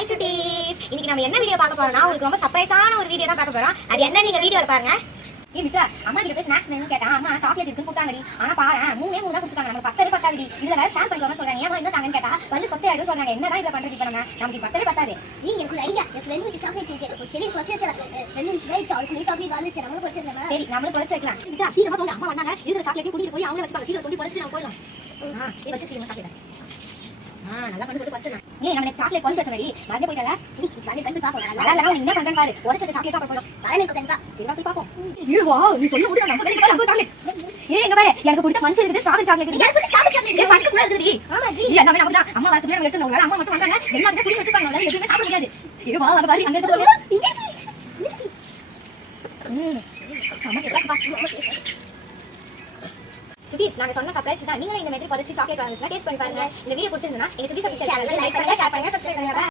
Hi சுட்டீஸ், இன்னைக்கு நம்ம என்ன வீடியோ பார்க்க போறோம்னா உங்களுக்கு ரொம்ப சர்ப்ரைஸான ஒரு வீடியோ தான் பார்க்க போறோம். அது என்ன நீங்க வீடியோல பாருங்க. மித்ரா, அம்மா கிட்ட போய் ஸ்நாக்ஸ் வேணும்னு கேட்டா அம்மா சாக்லேட் இருக்குன்னு கொடுத்தாங்கடி. ஆனா பாரு மூணு தான் கொடுத்தாங்க. நமக்கு பத்தவே பத்தாதுடி. இதுல வேற ஷேர் பண்ணிக்கோங்க சொல்றாங்க. ஏமா இந்த தாங்கன்னு கேட்டா வந்து சொத்தை ஆயிடும் சொல்றாங்க. என்னதான் இதை பண்றது இப்ப நமக்கு பத்தவே பத்தாது. நீங்க எனக்கு ஐடியா என் ஃப்ரெண்டுக்கு சாக்லேட் கேட்க ஒரு செடி பறிச்சு வச்சல 2 நிமிஷம் சாக்லேட் வாங்கிச்சு நம்மளும் பறிச்சிடலாம். சரி நம்மளும் பறிச்சு வைக்கலாம். மித்ரா சீக்கிரமா போங்க, அம்மா வந்தாங்க. இருக்கிற சாக்லேட் கூட்டிட்டு போய் அவங்கள வச்சுப்பாங்க. சீக்கிரம் கொண்டு பறிச்சு நம்ம போயிடலாம். நீ வச்சு சீக்கிரமா சாக்லேட் நல்லா பண்ணி போட்டு பறிச்சிடலாம். ஏய் நம்ம சாக்லேட் பறிச்சு வச்ச மாதிரி மறந்து போயிட்டல. சரி நாளை கண்டு பாப்போம். நல்லா நீ என்ன பண்றேன்னு பாரு. உடைச்ச சாக்லேட் பாப்போம் போறோம். எனக்கு கண்டிப்பா சரி போய் பாப்போம். ஏய் வா நீ சொல்ல போது நம்ம கண்டிப்பா நம்ம சாக்லேட். ஏய் எங்க பாரு எனக்கு பிடிச்ச மஞ்சள் இருக்குது ஸ்ட்ராபெரி சாக்லேட் இருக்குது. எனக்கு ஸ்ட்ராபெரி சாக்லேட் ஏய் பத்து கூட இருக்குடி. ஆமா டி எல்லாமே நம்ம தான். அம்மா வரதுக்கு நம்ம எடுத்துறோம். அம்மா மட்டும் வந்தாங்க. எல்லாரும் குடி வச்சுப்பாங்க. எதுவுமே சாப்பிட முடியாது. ஏய் வா அங்க பாரு அங்க இருக்குது. சுட்டீஸ் நாங்க சொன்ன சர்ப்ரைஸ் தான். நீங்களும் இந்த மாதிரி பறிச்சு சாக்லேட் வாங்குறீங்க. டேஸ்ட் பண்ணி பாருங்க. இந்த வீடியோ பிடிச்சிருந்தா எங்க சுட்டீஸ் ஆஃபீஷியல் சேனலை லைக் பண்ணுங்க, ஷேர் பண்ணுங்க, சப்ஸ்கிரைப் பண்ணுங்க.